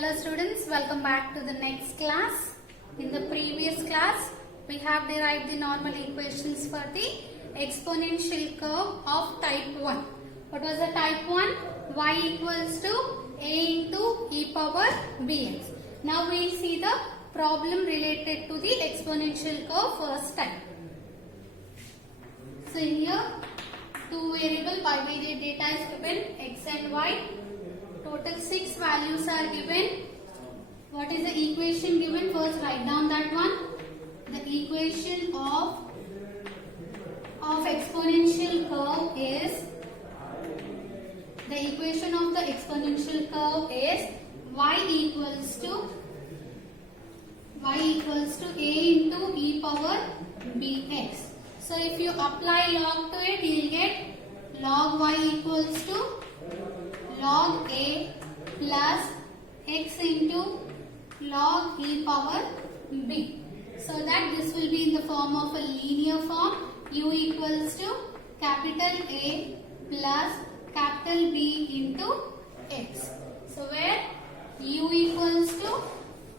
Hello students, welcome back to the next class. In the previous class, we have derived the normal equations for the exponential curve of type 1. What was the type 1? Y equals to a into e power bx. Now we will see the problem related to the exponential curve first time. So here, two variable binomial data is given, x and y. Total 6 values are given. What is the equation given? First write down that one. The equation of exponential curve is, the equation of the exponential curve is y equals to a into e power bx. So if you apply log to it, you will get log y equals to log a plus x into log e power b. So that this will be in the form of a linear form. U equals to capital A plus capital B into x. So where u equals to,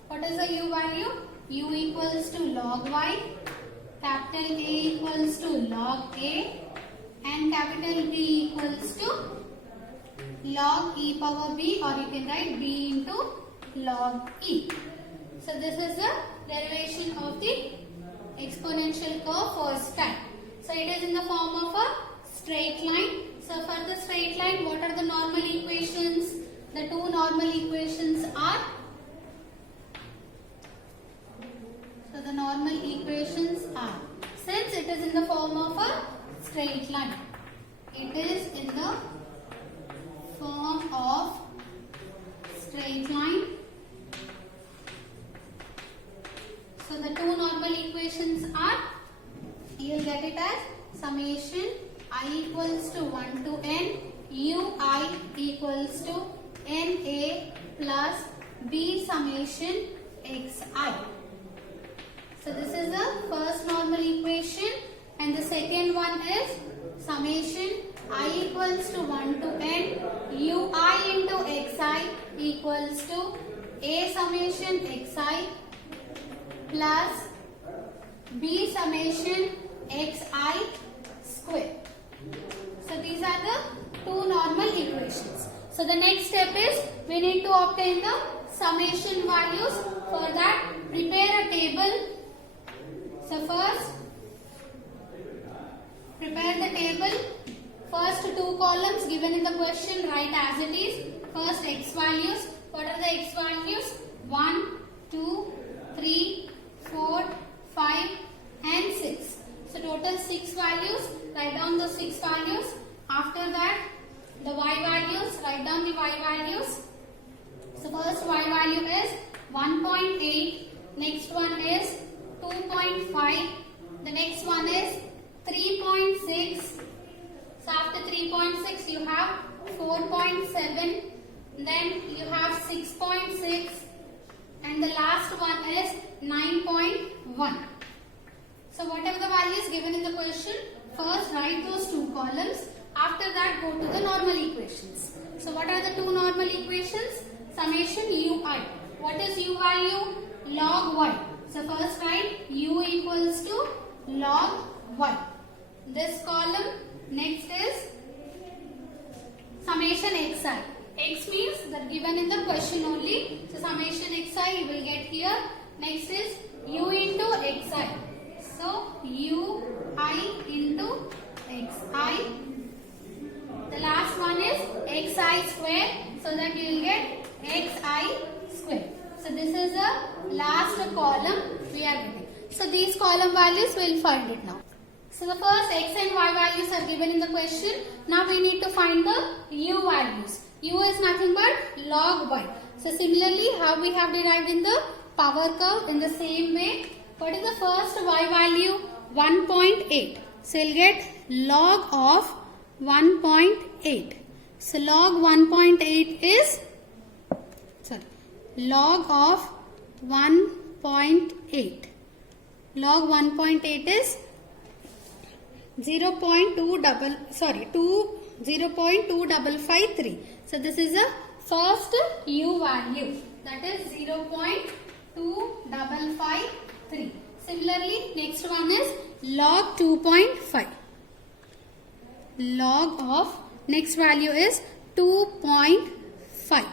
what is the u value? U equals to log y, capital A equals to log A and capital B equals to log e power b, or you can write b into log e. So this is the derivation of the exponential curve first time. So it is in the form of a straight line. So for the straight line, what are the normal equations? The two normal equations are, so the normal equations are, since it is in the form of a straight line, it is in the form of straight line. So the two normal equations are, you will get it as summation I equals to 1 to n ui equals to na plus b summation xi. So this is the first normal equation, and the second one is summation I equals to 1 to n ui into xi equals to a summation xi plus b summation xi square. So these are the two normal equations. So the next step is, we need to obtain the summation values. For that, prepare a table. So first, prepare the table. First two columns given in the question, write as it is. First x values. What are the x values? 1, 2, 3, 4, 5 and 6. So total 6 values. Write down the 6 values. After that, the y values. Write down the y values. So first y value is 1.8. Next one is 2.5. The next one is 3.6. So after 3.6 you have 4.7. Then you have 6.6. And the last one is 9.1. So whatever the values given in the question, first write those two columns. After that, go to the normal equations. So what are the two normal equations? Summation ui. What is u value? Log y. So first write u equals to log y. This column. Next is summation xi. X means that given in the question only. So summation xi you will get here. Next is u into xi. So ui into xi. The last one is xi square. So that you will get xi square. So this is the last column we are getting. So these column values we will find it now. So the first x and y values are given in the question. Now we need to find the u values. U is nothing but log y. So similarly, how we have derived in the power curve, in the same way. What is the first y value? 1.8. So you'll get log of 1.8. So log 1.8 is, log of 1.8. Log 1.8 is 0.2553. So this is a first u value, that is 0.2553. Similarly, next one is log 2.5. Log of next value is 2.5.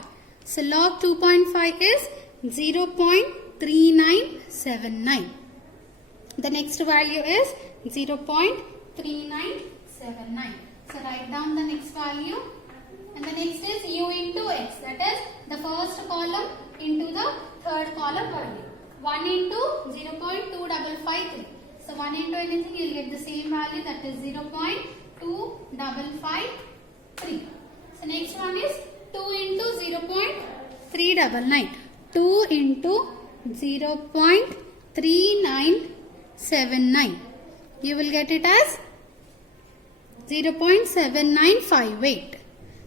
So log 2.5 is 0.3979. The next value is 0.3979. So write down the next value. And the next is u into x. That is the first column into the third column value. 1 into 0.2553. So 1 into anything, you will get the same value, that is 0.2553. So next one is 2 into 0.399. 2 into 0.3979. You will get it as 0.7958.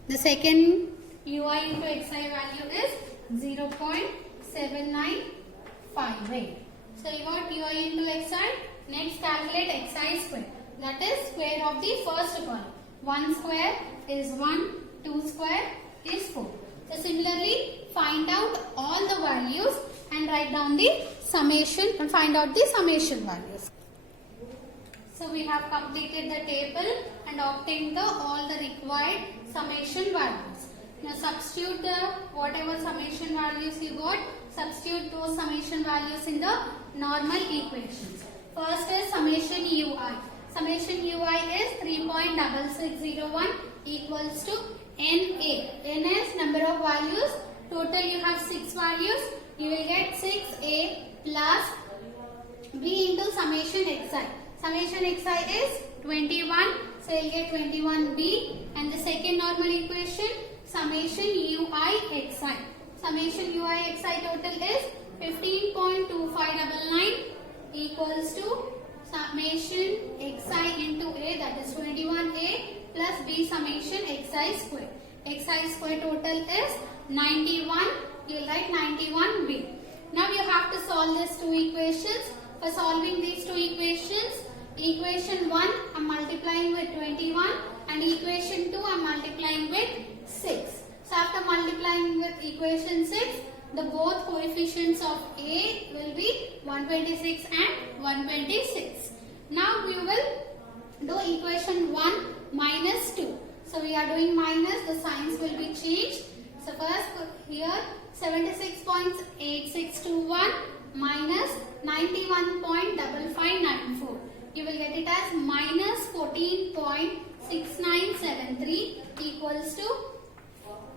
The second ui into xi value is 0.7958. So you got ui into xi. Next calculate xi square. That is square of the first column. 1 square is 1, 2 square is 4. So similarly, find out all the values and write down the summation and find out the summation values. So we have completed the table and obtained all the required summation values. Now substitute the whatever summation values you got, substitute those summation values in the normal equations. First is summation ui. Summation ui is 3.6601 equals to NA. N is number of values. Total you have 6 values. You will get 6A plus B into summation xi. Summation xi is 21. So you will get 21B. And the second normal equation, summation ui xi. Summation ui xi total is 15.2599 equals to summation xi into A, that is 21A plus B summation xi square. Xi square total is 91. You will write 91B. Now you have to solve these two equations. For solving these two equations, equation 1 I am multiplying with 21 and equation 2 I am multiplying with 6. So after multiplying with equation 6, the both coefficients of A will be 126 and 126. Now we will do equation 1 minus 2. So we are doing minus, the signs will be changed. So first here 76.8621 minus 91.5594. You will get it as minus 14.6973 equals to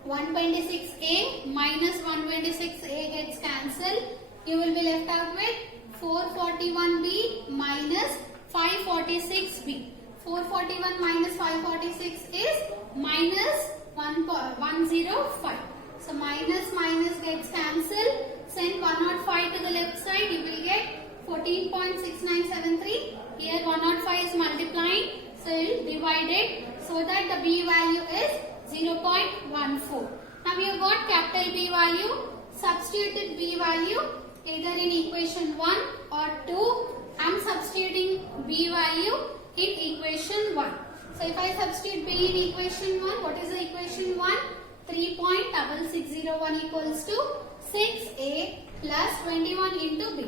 126A minus 126A gets cancelled. You will be left out with 441B minus 546B. 441 minus 546 is minus 105. So minus minus gets cancelled. Send 105 to the left side. You will get 14.6973. Here 105 is multiplying. So you will divide it so that the B value is 0.14. Now you got capital B value. Substituted B value either in equation 1 or 2. I am substituting B value in equation 1. So if I substitute B in equation 1, what is the equation 1? 3.6601 equals to 6A plus 21 into B.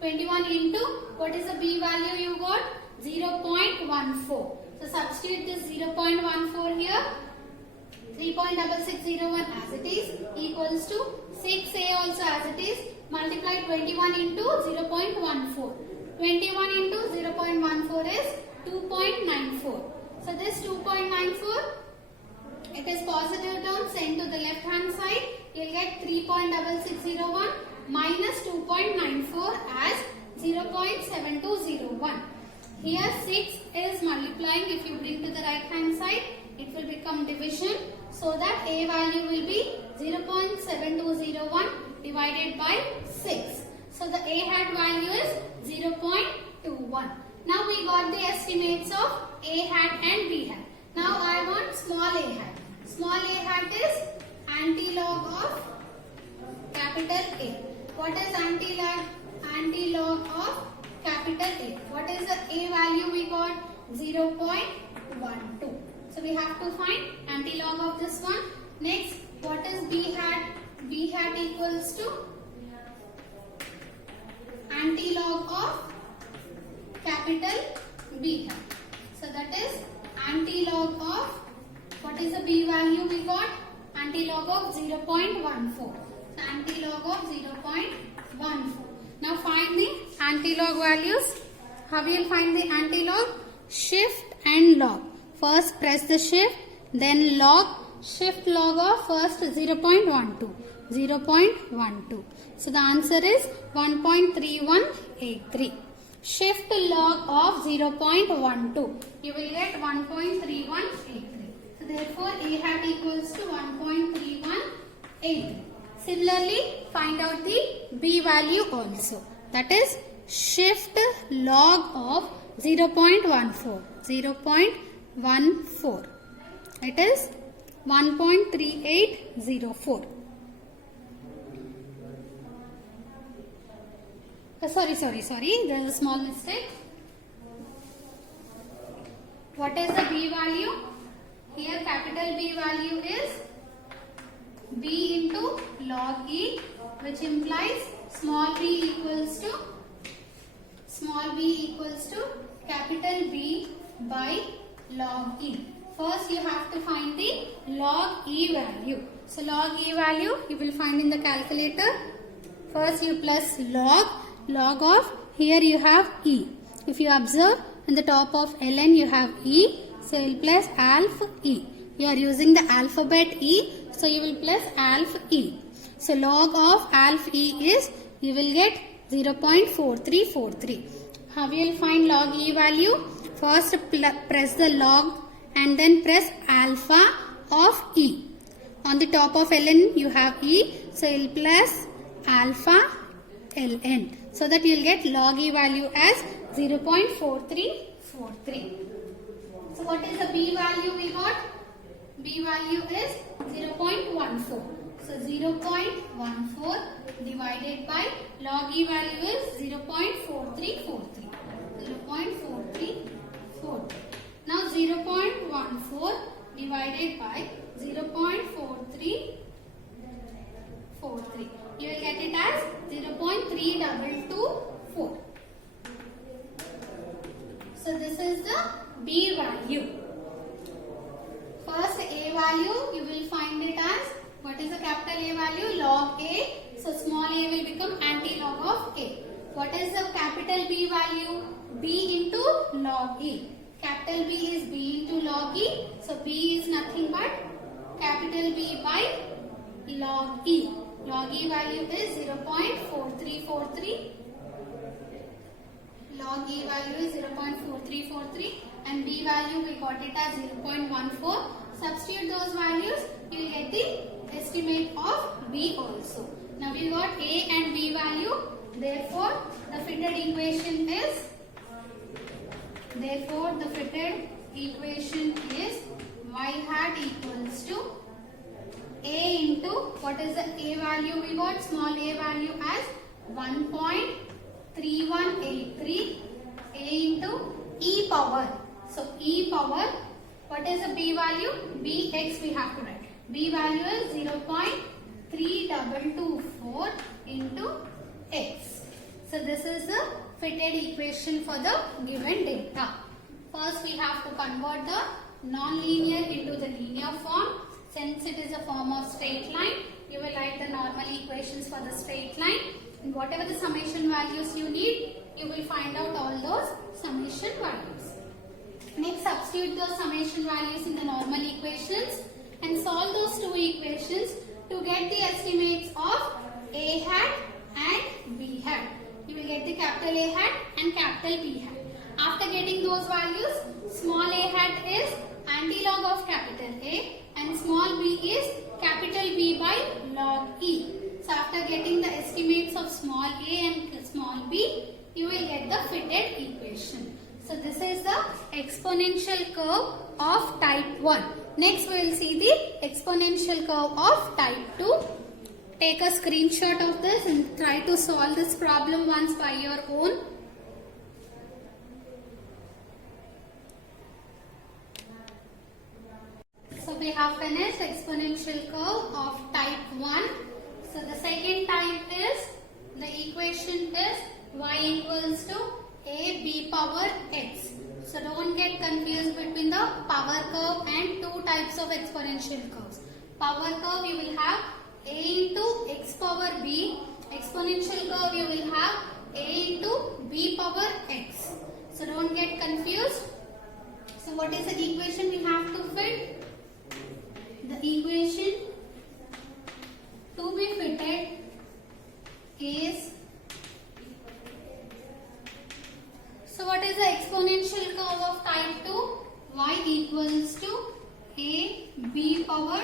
21 into what is the B value you got? 0.14. So substitute this 0.14 here. 3.6601 as it is equals to 6A also as it is. Multiply 21 into 0.14. 21 into 0.14 is 2.94. So this 2.94, it is positive term, sent to the left hand side. You will get 3.6601 minus 2.94 as 0.7201. Here 6 is multiplying. If you bring to the right hand side, it will become division. So that A value will be 0.7201 divided by 6. So the A hat value is 0.21. Now we got the estimates of A hat and B hat. Now I want small a hat. Small a hat is antilog of capital A. What is antilog of capital A? What is the A value we got? 0.12. So we have to find antilog of this one. Next, What is b hat? B hat equals to antilog of capital B hat. So that is antilog of, what is the b value we got? Antilog of 0.14. So antilog of 0.14. Now find the antilog values. How will you find the antilog? Shift and log. First press the shift, then log. Shift log of first 0.12. 0.12. So the answer is 1.3183. Shift log of 0.12. You will get 1.3183. So therefore A hat equals to 1.3183. Similarly, find out the B value also. That is shift log of 0.14. 0.14. It is 1.3804. Sorry. There is a small mistake. What is the B value? Here capital B value is B into log E, which implies small b equals to capital B by log E. First you have to find the log E value. So log E value you will find in the calculator. First you plus log of, here you have E. If you observe in the top of ln you have E, so you will plus alpha E. You are using the alphabet E, so you will plus alpha E. So log of alpha E is, you will get 0.4343. How you will find log E value? First press the log and then press alpha of E. On the top of ln you have E, so you will plus alpha ln. So that you will get log E value as 0.4343. So what is the B value we got? B value is 0.14. So 0.14 divided by log E value is 0.4343. 0.4343. Now 0.14 divided by 0.4343. You will get it as 0.3224. So this is the B value. First A value you will find it as, what is the capital A value? Log A. So small a will become anti-log of A. What is the capital B value? B into log E. Capital B is B into log E. So B is nothing but capital B by log E. Log E value is 0.4343. Log E value is 0.4343 and B value we got it as 0.14. Substitute those values, you will get the estimate of B also. Now we got A and B value. Therefore, the fitted equation is y hat equals to A into, what is the A value we got? Small a value as 1.3183 A into E power. So E power, what is the B value? Bx we have to write. B value is 0.3224 into x. So this is the fitted equation for the given data. First we have to convert the non-linear into the linear form. Since it is a form of straight line, you will write the normal equations for the straight line. And whatever the summation values you need, you will find out all those summation values. Next, substitute those summation values in the normal equations and solve those two equations to get the estimates of A hat and B hat. You will get the capital A hat and capital B hat. After getting those values, small a hat is antilog of capital A and small b is capital B by log E. So after getting the estimates of small a and small b, you will get the fitted equation. So this is the exponential curve of type 1. Next we will see the exponential curve of type 2. Take a screenshot of this and try to solve this problem once by your own. So we have finished exponential curve of type 1. So the second type is, the equation is y equals to a b power x. So don't get confused between the power curve and two types of exponential curves. Power curve you will have a into x power b. Exponential curve you will have a into b power x. So don't get confused. So what is the equation we have to fit? The equation to be fitted is, so what is the exponential curve of type 2? Y equals to a b power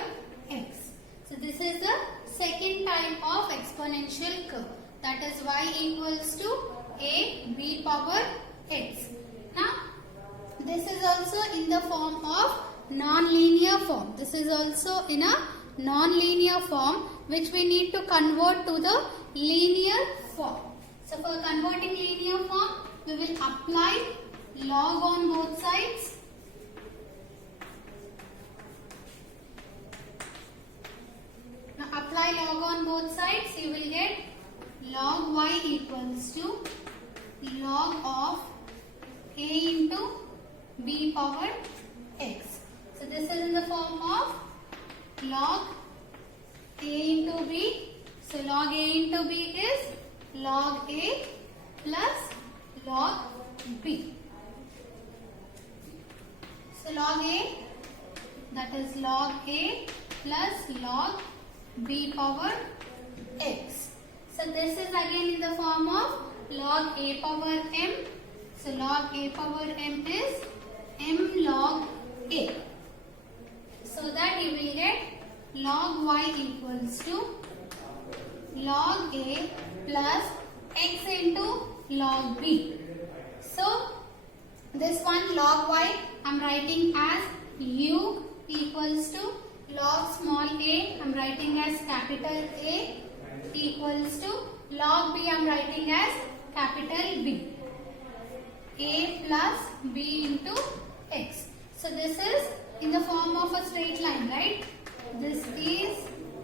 x. So this is the second type of exponential curve, that is y equals to a b power x. Now this is also in the form of non-linear form. This is also in a non-linear form which we need to convert to the linear form. So for converting linear form, we will apply log on both sides. Now apply log on both sides, you will get log y equals to log of a into b power x. So this is in the form of log a into b. So log a into b is log a plus log b. So log a, that is log a plus log b power x. So this is again in the form of log a power m. So log a power m is m log a. So that you will get log y equals to log a plus x into log b. So this one log y I am writing as u equals to log small a, I am writing as capital A, equals to log b I am writing as capital B. A plus b into x. So this is in the form of a straight line, right? This is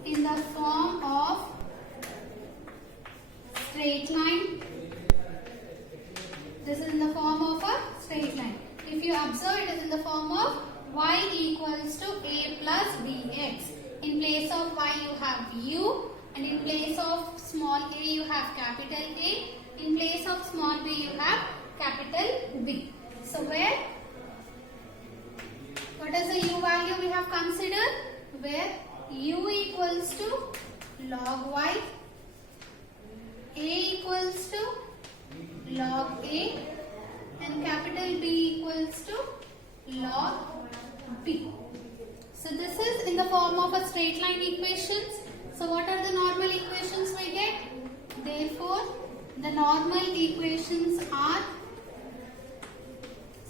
in the form of straight line. This is in the form of a straight line. If you observe, it is in the form of y equals to a plus bx. In place of y you have u, and in place of small a you have capital A. In place of small b you have capital B. So where, what is the u value we have considered? Where u equals to log y, a equals to log a, and capital B equals to log b. So this is in the form of a straight line equations. So what are the normal equations we get? Therefore the normal equations are,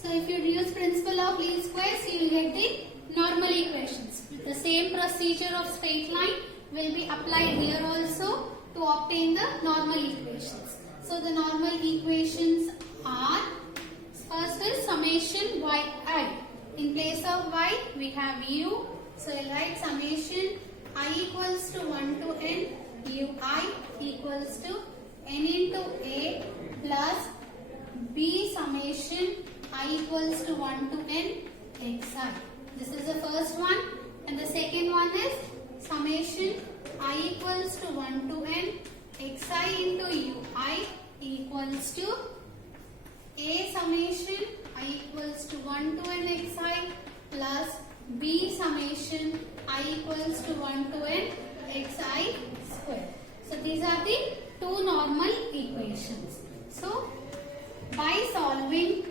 so if you use principle of least squares, you will get the normal equations. The same procedure of straight line will be applied here also to obtain the normal equations. So the normal equations are, first is summation yi. In place of y we have u. So I will write summation I equals to 1 to n ui equals to n into a plus b summation I equals to 1 to n xi. This is the first one, and the second one is summation I equals to 1 to n xi into ui equals to a summation I equals to 1 to n xi plus b summation I equals to 1 to n xi square. So these are the two normal equations. So by solving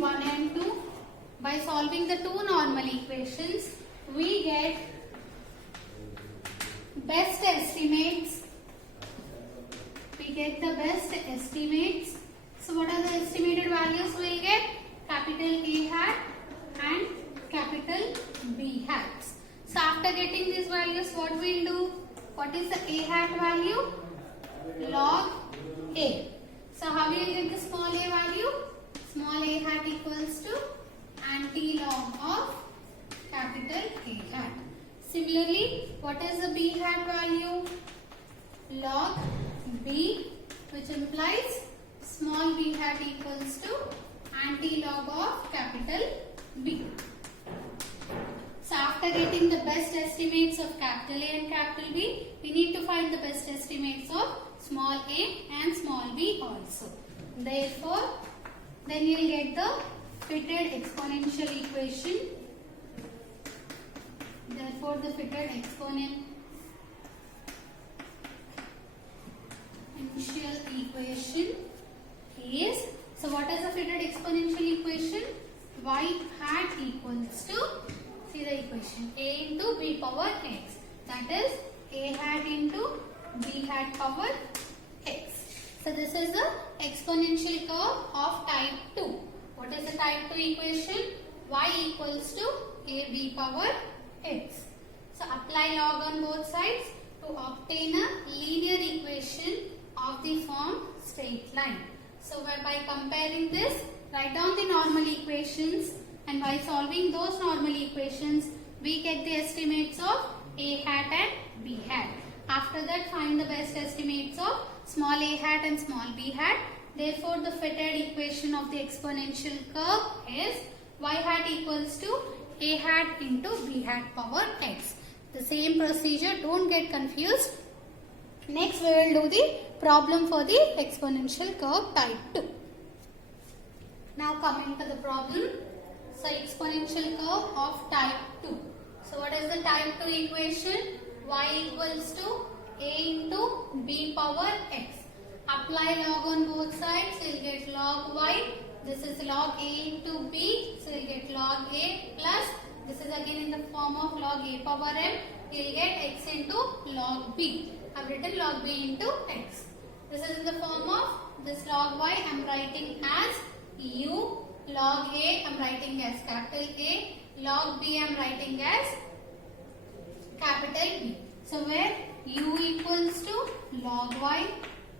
1 and 2, by solving the two normal equations, we get best estimates. We get the best estimates. So what are the estimated values we will get? Capital A hat and capital B hats. So after getting these values, what we will do? What is the A hat value? Log A. So how we will get the small a value? Small a hat equals to anti-log of capital A hat. Similarly, what is the B hat value? Log B, which implies small b hat equals to anti-log of capital B. So after getting the best estimates of capital A and capital B, we need to find the best estimates of small a and small b also. Therefore, then you will get the fitted exponential equation. Therefore, the fitted exponential equation is, so what is the fitted exponential equation? Y hat equals to, see the equation, a into b power x. That is a hat into b hat power x. So this is the exponential curve of type 2. What is the type 2 equation? Y equals to a b power x. So apply log on both sides to obtain a linear equation of the form straight line. So by comparing this, write down the normal equations, and by solving those normal equations, we get the estimates of a hat and b hat. After that, find the best estimates of small a hat and small b hat. Therefore, the fitted equation of the exponential curve is y hat equals to a hat into b hat power x. The same procedure, don't get confused. Next, we will do the problem for the exponential curve type 2. Now coming to the problem. So exponential curve of type 2. So what is the type 2 equation? Y equals to a into b power x. Apply log on both sides, you will get log y. This is log a into b, so you will get log a plus, this is again in the form of log a power m, you will get x into log b. I have written log b into x. This is in the form of this log y, I am writing as u, log a I am writing as capital A, log b I am writing as capital B. So where u equals to log y,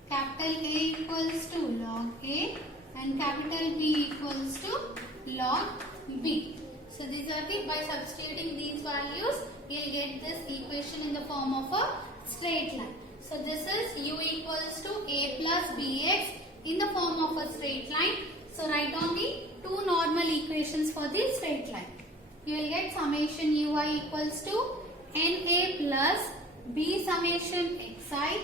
capital A equals to log a, and capital B equals to log b. So these are the, by substituting these values, you will get this equation in the form of a straight line. So this is u equals to a plus bx in the form of a straight line. So write down the two normal equations for the straight line. You will get summation ui equals to na plus b summation xi.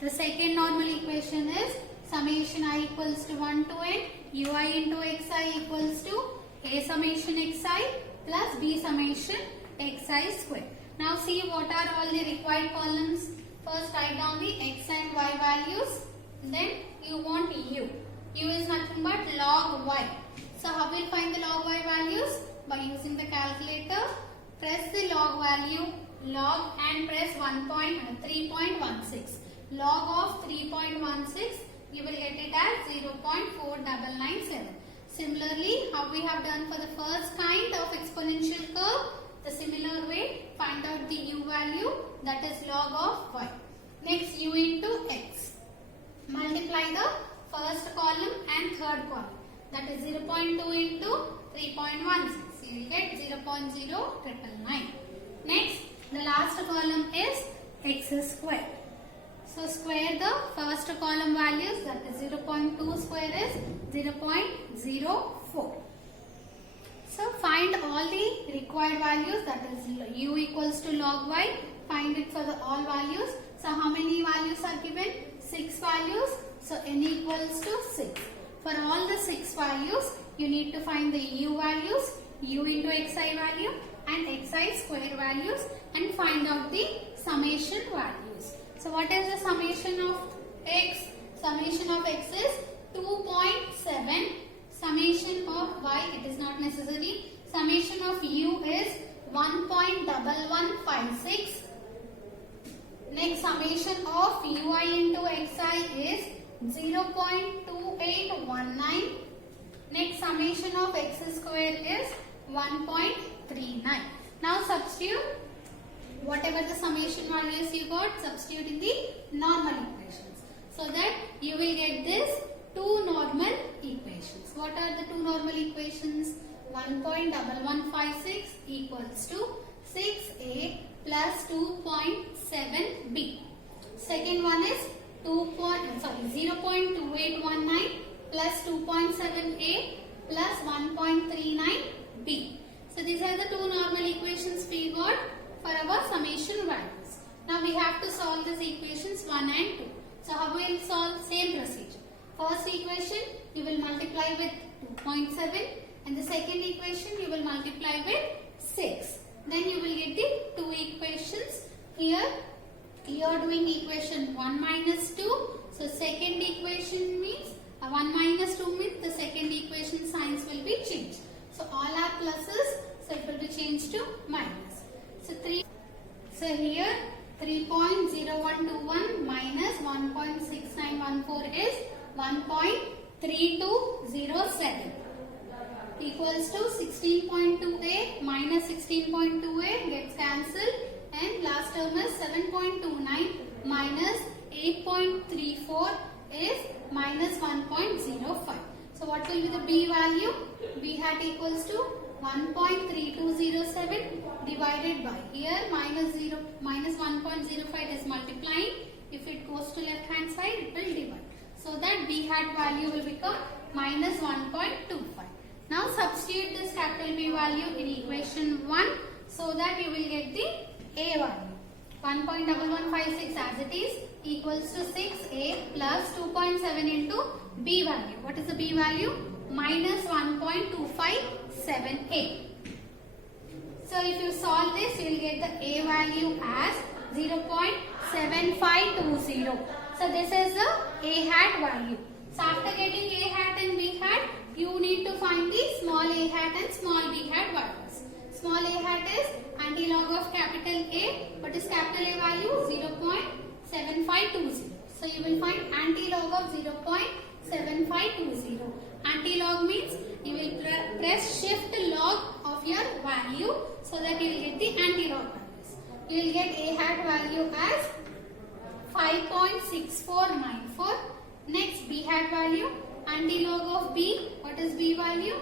The second normal equation is summation I equals to 1 to n ui into xi equals to a summation xi plus b summation xi square. Now see what are all the required columns. First write down the x and y values. Then you want u. U is nothing but log y. So how will find the log y values? By using the calculator. Press the log value, log, and press 3.16. Log of 3.16, you will get it as 0.4997. Similarly, how we have done for the first kind of exponential curve, the similar way, find out the u value, that is log of y. Next, u into x. Multiply the first column and third column, that is 0.2 into 3.16. You will get 0.0999. Next, the last column is x square. So square the first column values, that is 0.2 square is 0.04. So find all the required values, that is u equals to log y. Find it for the all values. So how many values are given? 6 values. So n equals to 6. For all the 6 values, you need to find the u values, u into xi value and xi square values, and find out the summation values. So what is the summation of x? Summation of x is 2.7. Summation of y, it is not necessary. Summation of u is 1.1156. Next, summation of ui into xi is 0.2819. Next, summation of x square is 1.39. Now substitute whatever the summation values you got, substitute in the normal equations, so that you will get this two normal equations. What are the two normal equations? 1.1156 equals to 6a plus 2.7b. Second one is 0.2819 plus 2.7a plus 1.39b. So these are the two normal equations we got for our summation values. Now we have to solve these equations 1 and 2. So how we will solve? Same procedure. First equation you will multiply with 2.7 and the second equation you will multiply with 6. Then you will get the two equations. Here you are doing equation 1 minus 2. So second equation means 1 minus 2 means the second equation signs will be changed. So all are pluses, so it will be changed to minus. So here 3.0121 minus 1.6914 is 1.3207 equals to 16.28 minus 16.28 gets cancelled and last term is 7.29 minus 8.34 is minus 1.05. So what will be the B value? B hat equals to 1.3207 divided by, here minus 1.05 is multiplying. If it goes to left hand side, it will divide. So that B hat value will become minus 1.25. Now substitute this capital B value in equation 1 so that you will get the A value. 1.1156 as it is equals to 6A plus 2.7 into B value. What is the B value? Minus 1.257A. So if you solve this, you will get the A value as 0.7520. So this is the A hat value. So after getting A hat and B hat, you need to find the small a hat and small b hat values. Small a hat is antilog of capital A. What is capital A value? 0.7520. So you will find antilog of 0.7520. Antilog means you will press shift log of your value so that you will get the antilog values. You will get A hat value as 5.6494. Next B hat value, antilog of B. What is B value?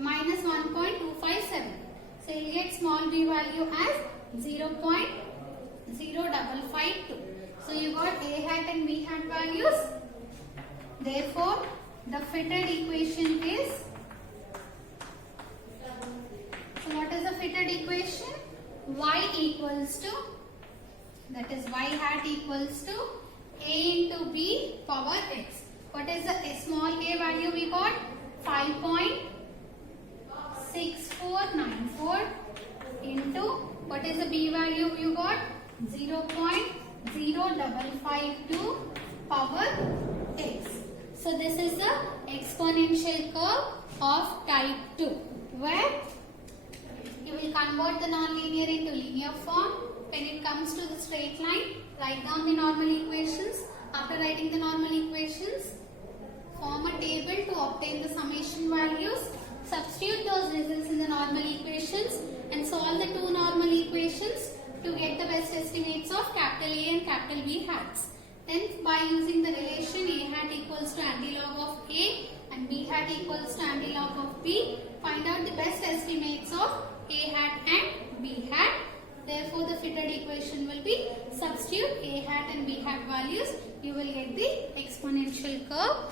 Minus 1.257. So you will get small b value as 0.0552. So you got A hat and B hat values. Therefore, the fitted equation is, so what is the fitted equation? Y equals to, that is Y hat equals to A into B power X. What is the small a value we got? 5.6494 into, what is the B value you got? 0.0552 power X. So this is the exponential curve of type 2, where you will convert the nonlinear into linear form. When it comes to the straight line, write down the normal equations. After writing the normal equations, form a table to obtain the summation values. Substitute those results in the normal equations and solve the two normal equations to get the best estimates of capital A and capital B hats. Then by using the relation A hat equals to antilog of A and B hat equals to antilog of B, find out the best estimates of A hat and B hat. Therefore, the fitted equation will be substitute A hat and B hat values. You will get the exponential curve.